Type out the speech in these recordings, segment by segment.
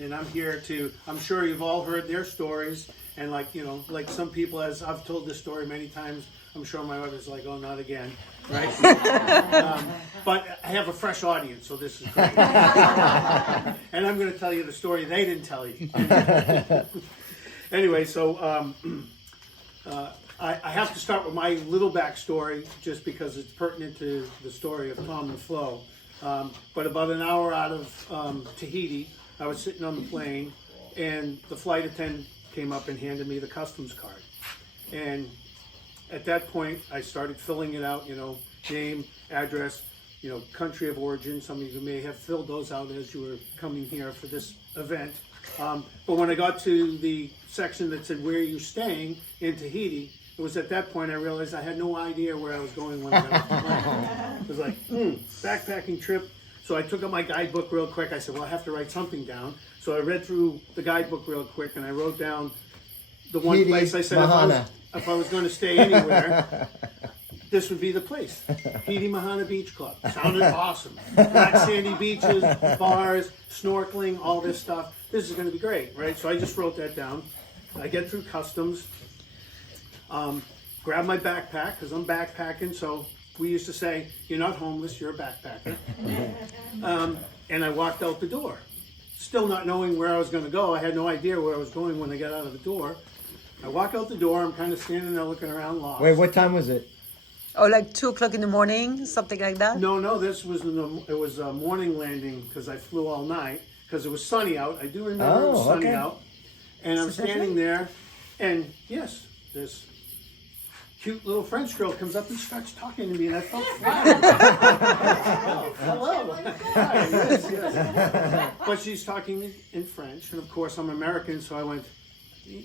And I'm here to, I'm sure you've all heard their stories. And like, you know, like some people, as I've told this story many times, I'm sure my wife is like, oh, not again, right? But I have a fresh audience, so this is great. And I'm going to tell you the story they didn't tell you. Anyway, so I have to start with my little backstory just because it's pertinent to the story of Tom and Flo. But about an hour out of Tahiti, I was sitting on the plane, and the flight attendant came up and handed me the customs card. And at that point, I started filling it out, you know, name, address, you know, country of origin. Some of you may have filled those out as you were coming here for this event. But when I got to the section that said, where are you staying in Tahiti, it was at that point I realized I had no idea where I was going when I left the plane. It was like, backpacking trip. So I took out my guidebook real quick. I said, well, I have to write something down. So I read through the guidebook real quick, and I wrote down the one place I said if I was going to stay anywhere, this would be the place. Hidi Mahana Beach Club. Sounded awesome. Black sandy beaches, bars, snorkeling, all this stuff. This is going to be great, right? So I just wrote that down. I get through customs, grab my backpack, because I'm backpacking, so we used to say, you're not homeless, you're a backpacker. And I walked out the door, still not knowing where I was going to go. I had no idea where I was going when I got out of the door. I walk out the door, I'm kind of standing there looking around lost. Wait, what time was it? Oh, like 2 o'clock in the morning, something like that? No, this was it was a morning landing because I flew all night because it was sunny out. I do remember it was sunny out. And I'm standing there, and yes, this cute little French girl comes up and starts talking to me, and I felt flattered. Oh, hello. Hi, yes. But she's talking in French, and of course I'm American, so I went,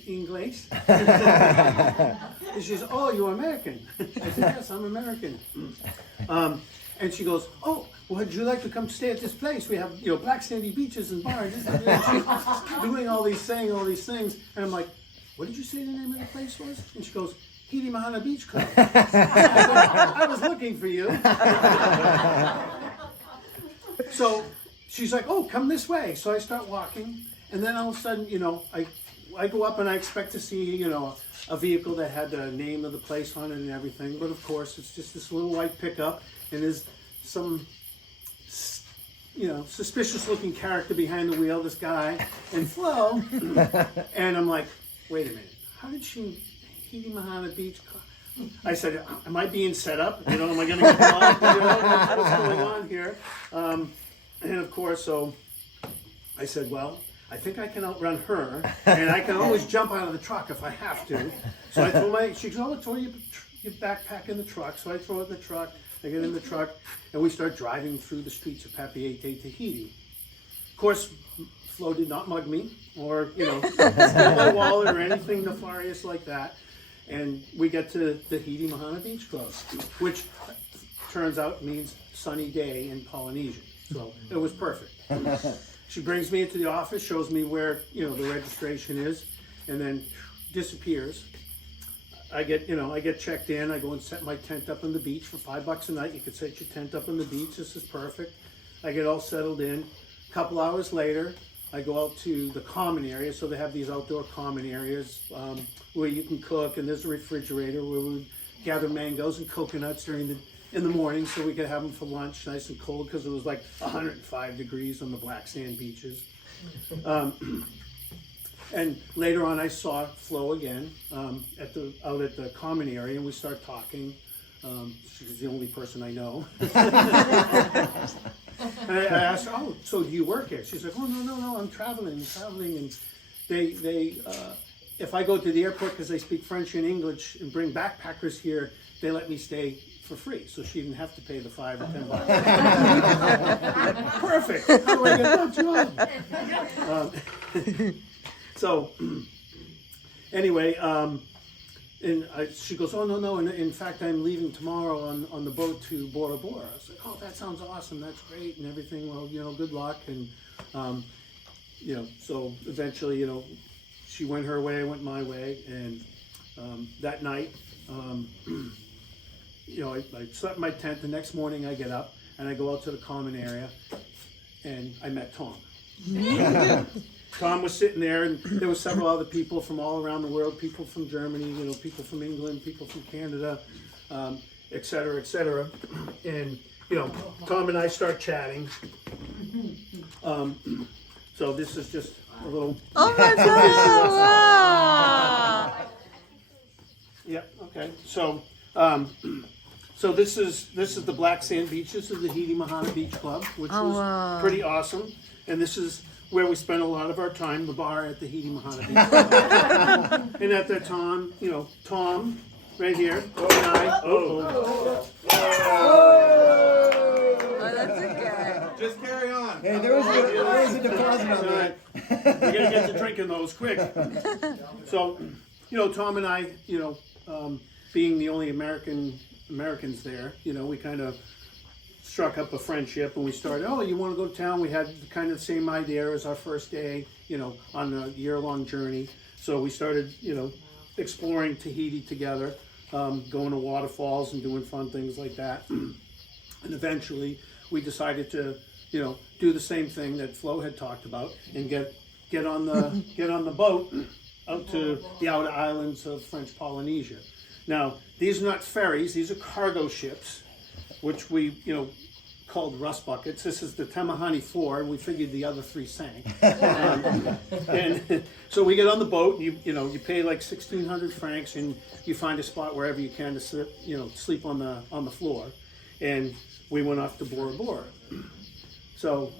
English? And she says, oh, you're American? I said, yes, I'm American. And she goes, oh, well, would you like to come stay at this place? We have, you know, black sandy beaches and bars. She's doing all these, saying all these things. And I'm like, what did you say the name of the place was? And she goes, Hidi Mahana Beach Club. I was looking for you. So she's like, oh, come this way. So I start walking. And then all of a sudden, you know, I go up and I expect to see, you know, a vehicle that had the name of the place on it and everything. But of course, it's just this little white pickup. And there's some, you know, suspicious looking character behind the wheel, this guy, and Flo. And I'm like, wait a minute. How did she... Hidi Mahana Beach Club. I said, am I being set up? You know, am I going to get robbed? You know, what's going on here? And of course, so I said, well, I think I can outrun her, and I can always jump out of the truck if I have to. So I throw she goes, oh, throw your backpack in the truck. So I throw it in the truck. I get in the truck, and we start driving through the streets of Papeete, Tahiti. Of course, Flo did not mug me, or, you know, steal my wallet or anything nefarious like that. And we get to the Hidi Mahana Beach Club, which turns out means sunny day in Polynesian. So it was perfect. She brings me into the office, shows me where, you know, the registration is, and then disappears. I get checked in. I go and set my tent up on the beach for $5 a night. You could set your tent up on the beach. This is perfect. I get all settled in. A couple hours later, I go out to the common area. So they have these outdoor common areas where you can cook, and there's a refrigerator where we gather mangoes and coconuts in the morning so we could have them for lunch, nice and cold, because it was like 105 degrees on the black sand beaches. And later on, I saw Flo again out at the common area, and we start talking. She's the only person I know. And I asked her, oh, so do you work here? She's like, oh, no, I'm traveling. And they if I go to the airport because they speak French and English and bring backpackers here, they let me stay for free. So she didn't have to pay the $5 or $10. Perfect. How do I get that job? So anyway, and she goes, oh, no, and in fact, I'm leaving tomorrow on the boat to Bora Bora. I was like, oh, that sounds awesome, that's great, and everything, well, you know, good luck, and, you know, so eventually, you know, she went her way, I went my way, and that night, you know, I slept in my tent. The next morning I get up, and I go out to the common area, and I met Tom. Tom was sitting there, and there were several other people from all around the world, people from Germany, people from England, people from Canada, et cetera, et cetera. And, Tom and I start chatting. So this is just a little... Oh my God! Wow. Yeah, okay. So, so this is the Black Sand Beach. This is the Tahiti Mahana Beach Club, which was wow. pretty awesome. And this is where we spent a lot of our time, the bar at the Tahiti Mahana Beach Club. And at that time, Tom, right here, and I. Oh, that's okay. Just carry on. Hey, there was a deposit on All that. right. We gotta get to drinking those quick. So, Tom and I, being the only Americans there, we kind of struck up a friendship, and we started, oh, you want to go to town? We had kind of the same idea as our first day, on a year-long journey. So we started, exploring Tahiti together, going to waterfalls and doing fun things like that. And eventually we decided to, do the same thing that Flo had talked about and get on the boat out to the outer islands of French Polynesia. Now, these are not ferries, these are cargo ships, which we, called rust buckets. This is the Tamahani 4, and we figured the other 3 sank. And so we get on the boat, and you pay like 1,600 francs, and you find a spot wherever you can to sleep on the floor. And we went off to Bora Bora. So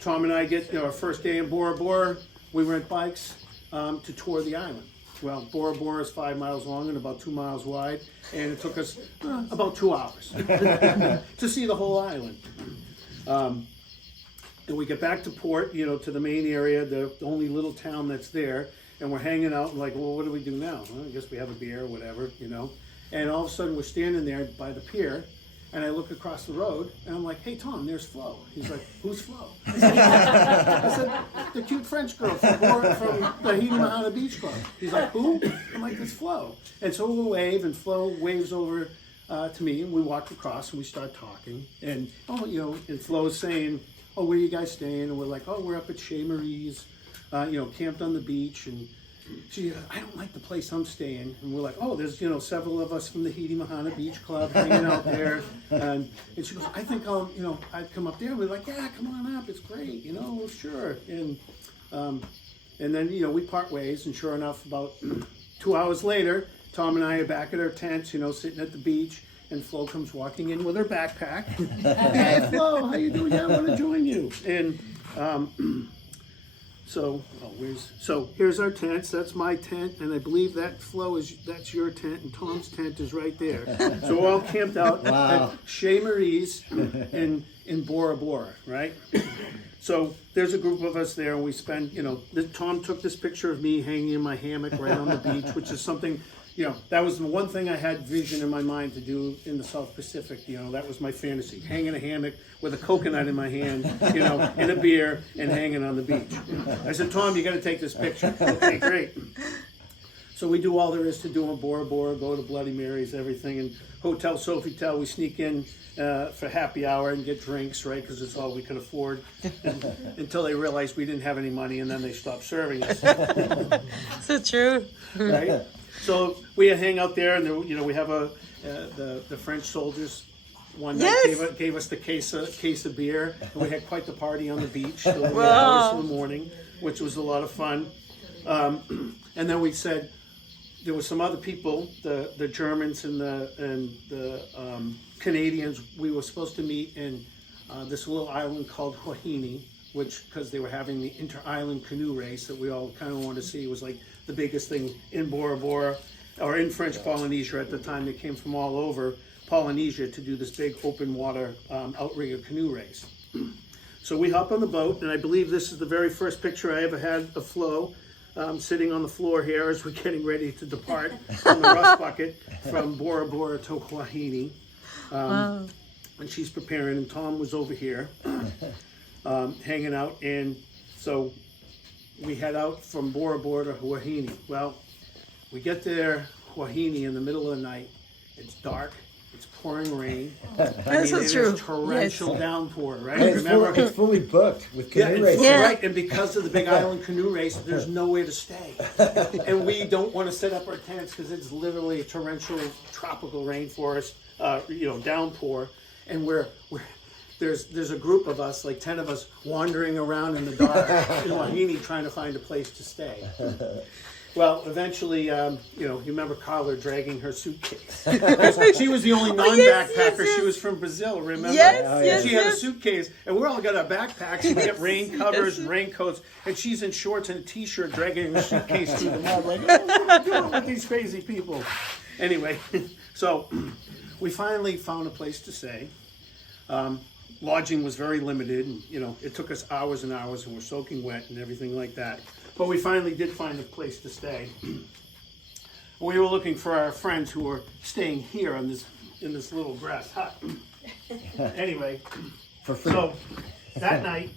Tom and I get our first day in Bora Bora. We rent bikes to tour the island. Well, Bora Bora is 5 miles long and about 2 miles wide, and it took us about 2 hours to see the whole island. And we get back to port, to the main area, the only little town that's there, and we're hanging out and like, well, what do we do now? Well, I guess we have a beer or whatever, And all of a sudden we're standing there by the pier, and I look across the road, and I'm like, hey, Tom, there's Flo. He's like, who's Flo? I said, the cute French girl from the Tahiti Mahana Beach Club. He's like, who? I'm like, it's Flo. And so we'll wave, and Flo waves over to me, and we walk across, and we start talking. And, and Flo's saying, oh, where are you guys staying? And we're like, oh, we're up at Chez Marie's, camped on the beach. And she goes, I don't like the place I'm staying. And we're like, oh, there's, several of us from the Tahiti Mahana Beach Club hanging out there. And she goes, I think I'd come up there. And we're like, yeah, come on up. It's great, sure. And then, we part ways. And sure enough, about 2 hours later, Tom and I are back at our tents, sitting at the beach. And Flo comes walking in with her backpack. Hey, Flo, how you doing? Yeah, I want to join you. And So here's our tents. That's my tent, and I believe that that's your tent, and Tom's tent is right there. So we're all camped out at Chez Marie's in Bora Bora, right? So there's a group of us there, and we spend, Tom took this picture of me hanging in my hammock right on the beach, which is something, that was the one thing I had vision in my mind to do in the South Pacific. That was my fantasy, hang in a hammock with a coconut in my hand, and a beer, and hanging on the beach. I said, Tom, you got to take this picture. Okay, great. So we do all there is to do in Bora Bora, go to Bloody Mary's, everything, and Hotel Sofitel, we sneak in for happy hour and get drinks, right, because it's all we could afford, until they realized we didn't have any money, and then they stopped serving us. So true. Right? So we hang out there, and we have the French soldiers one night gave us the case of beer, and we had quite the party on the beach till the hours of the morning, which was a lot of fun. And then we said there were some other people, the Germans and the Canadians. We were supposed to meet in this little island called Huahine, because they were having the inter-island canoe race that we all kind of wanted to see. It was like the biggest thing in Bora Bora, or in French Polynesia at the time. They came from all over Polynesia to do this big open water outrigger canoe race. So we hop on the boat, and I believe this is the very first picture I ever had of Flo sitting on the floor here as we're getting ready to depart from the rust bucket from Bora Bora to Huahine. And she's preparing, and Tom was over here hanging out. And so we head out from Bora Bora to Huahine. Well, we get there, Huahine, in the middle of the night. It's dark. It's pouring rain. That's so it is true. torrential downpour, right? And Remember? it's fully booked with Yeah, canoe and racing. Yeah. right, and because of the Big Island Canoe Race, there's nowhere to stay, and we don't want to set up our tents because it's literally a torrential, tropical rainforest, downpour, and there's a group of us, like 10 of us, wandering around in the dark in Wahine trying to find a place to stay. Well, eventually, you remember Carla dragging her suitcase. She was the only non-backpacker. yes. She was from Brazil, remember? Yes, She had a yes. suitcase, and we all got our backpacks. We got rain covers and raincoats, and she's in shorts and a t-shirt dragging her suitcase through the mud. Like, oh, what are we doing with these crazy people? Anyway, so we finally found a place to stay. Lodging was very limited, and it took us hours and hours, and we're soaking wet and everything like that. But we finally did find a place to stay. We were looking for our friends who were staying here in this little grass hut. Anyway, For free. so that night,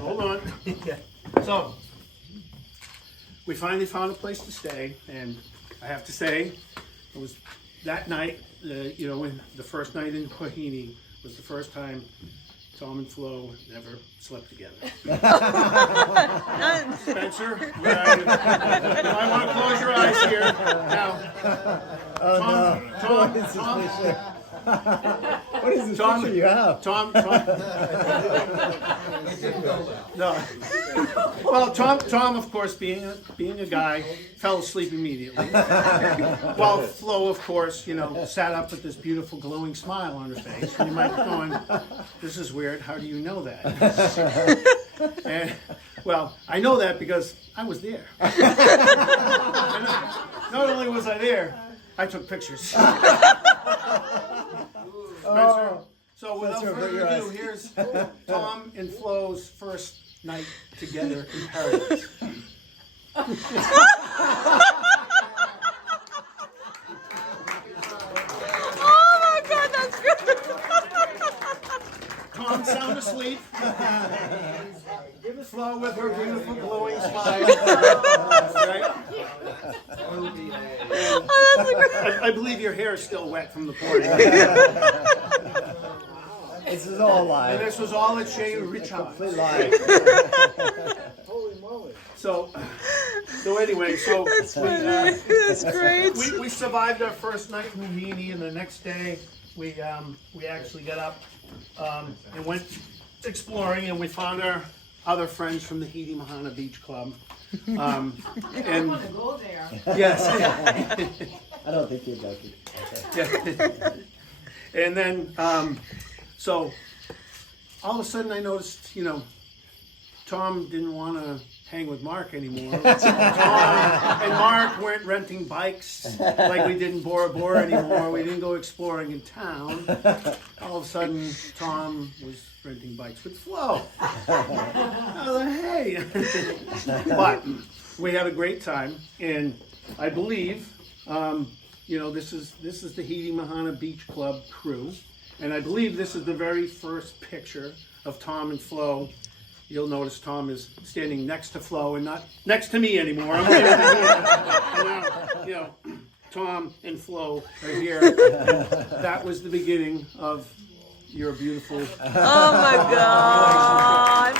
hold on. So we finally found a place to stay, and I have to say, it was that night, when the first night in Wahine was the first time Tom and Flo never slept together. Spencer, I want to close your eyes here. Now, What is this Tom- picture you have? Tom. No. Well, Tom, of course, being a guy, fell asleep immediately. While Flo, of course, sat up with this beautiful glowing smile on her face. And you might be going, "This is weird. How do you know that?" And, well, I know that because I was there. And not only was I there, I took pictures. So without Spencer, further your ado, eyes. here's Tom and Flo's first night together in paradise. Oh my God, that's good. Tom sound asleep. Flo with her beautiful glowing smile. Right? Oh, that's great. I believe your hair is still wet from the pouring. This is all And live. this was all at Shea Richards. Complete live. So anyway, That's funny. That's great. we survived our first night in Wahine, and the next day we actually got up and went exploring, and we found our other friends from the Hidi Mahana Beach Club. I want to go there. Yes. I don't think you'd like it. Yeah. And then, so all of a sudden I noticed, Tom didn't want to hang with Mark anymore. Tom and Mark weren't renting bikes like we did in Bora Bora anymore. We didn't go exploring in town. All of a sudden, Tom was renting bikes with Flo. I was like, hey. But we had a great time, and I believe, this is the Hidi Mahana Beach Club crew, and I believe this is the very first picture of Tom and Flo. You'll notice Tom is standing next to Flo and not next to me anymore. I'm here. And now, Tom and Flo are here. That was the beginning of your beautiful Oh my God.